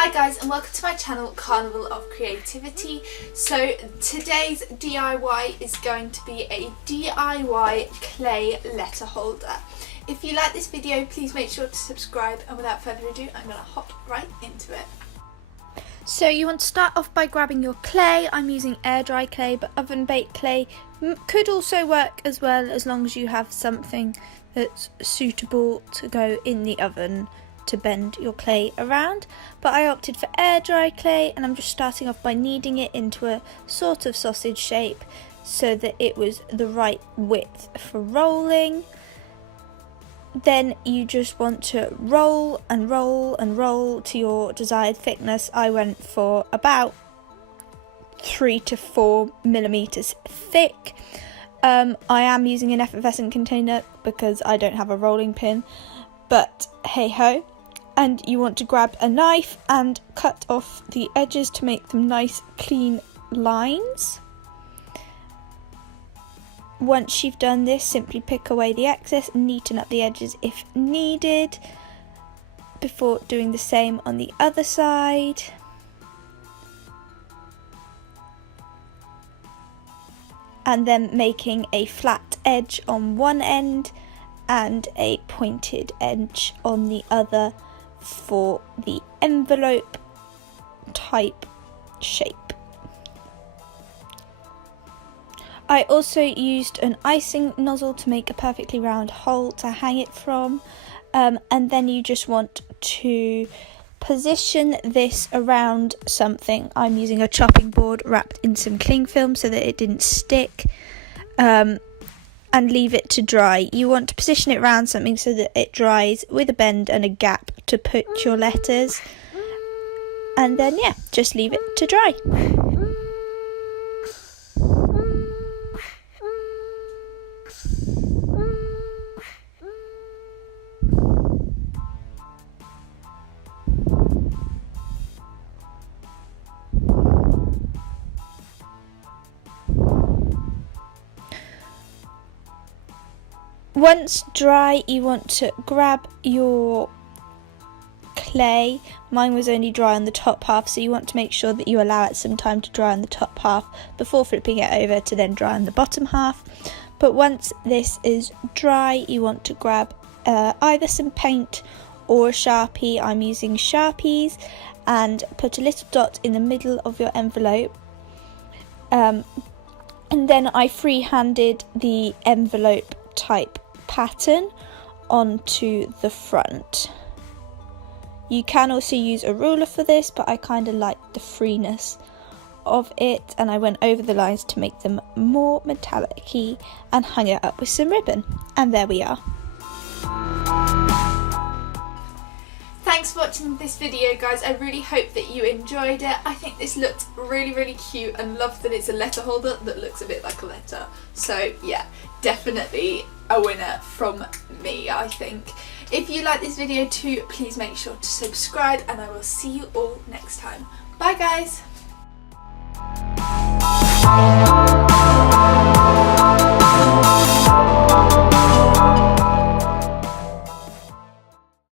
Hi guys and welcome to my channel Carnival of Creativity. So today's DIY is going to be a DIY clay letter holder. If you like this video, please make sure to subscribe, and without further ado I'm going to hop right into it. So you want to start off by grabbing your clay. I'm using air dry clay, but oven baked clay could also work as well, as long as you have something that's suitable to go in the oven to bend your clay around. But I opted for air dry clay, and I'm just starting off by kneading it into a sort of sausage shape so that it was the right width for rolling. Then you just want to roll and roll and roll to your desired thickness. I went for about 3 to 4 millimeters thick. I am using an effervescent container because I don't have a rolling pin, but hey ho. And you want to grab a knife and cut off the edges to make them nice clean lines. Once you've done this, simply pick away the excess and neaten up the edges if needed, before doing the same on the other side. And then making a flat edge on one end and a pointed edge on the other for the envelope type shape. I also used an icing nozzle to make a perfectly round hole to hang it from, and then you just want to position this around something. I'm using a chopping board wrapped in some cling film so that it didn't stick, and leave it to dry. You want to position it around something so that it dries with a bend and a gap to put your letters, and then yeah, just leave it to dry. Once dry, you want to grab your clay. Mine was only dry on the top half, so you want to make sure that you allow it some time to dry on the top half before flipping it over to then dry on the bottom half. But once this is dry, you want to grab either some paint or a Sharpie. I'm using Sharpies, and put a little dot in the middle of your envelope. And then I free-handed the envelope type pattern onto the front. You can also use a ruler for this, but I kind of like the freeness of it, and I went over the lines to make them more metallic-y and hung it up with some ribbon, and there we are. Thanks for watching this video, guys. I really hope that you enjoyed it. I think this looked really cute, and love that it's a letter holder that looks a bit like a letter. So yeah, definitely a winner from me, I think. If you like this video too, please make sure to subscribe, and I will see you all next time. Bye guys!